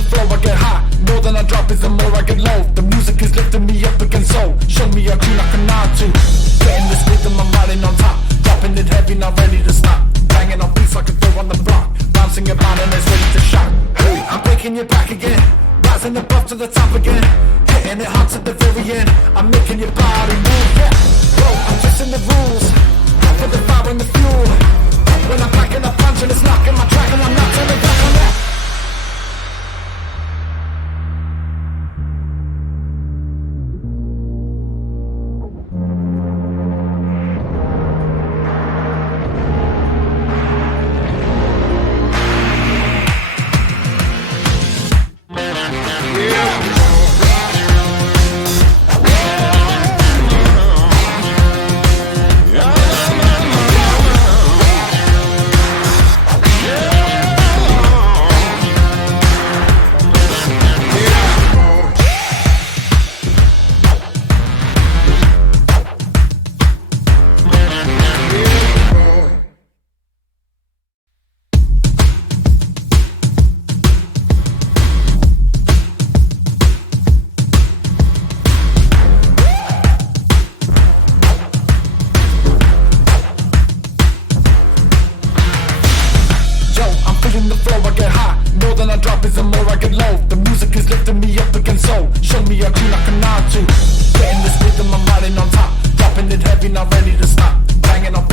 the flow, I get high. More than I drop is the more I get low. The music is lifting me up against soul. Show me a tune I can nod to. Getting this rhythm, I'm riding on top. Dropping it heavy, not ready to stop. Banging on beats like a throw on the block. Bouncing about and it's ready to shock. Hey, I'm breaking you back again. Rising above to the top again. Hitting it hard to the very end. I'm making your body move, yeah. Bro, I'm twisting the rules. For the fire and the fuel. When I'm packing a punch and it's knocking my track and I'm not turning back on that. In the flow, I get high. More than I drop is the more I get low. The music is lifting me up against soul. Show me a tune I can nod to. Getting this rhythm, I'm riding on top. Dropping it heavy, not ready to stop. Banging on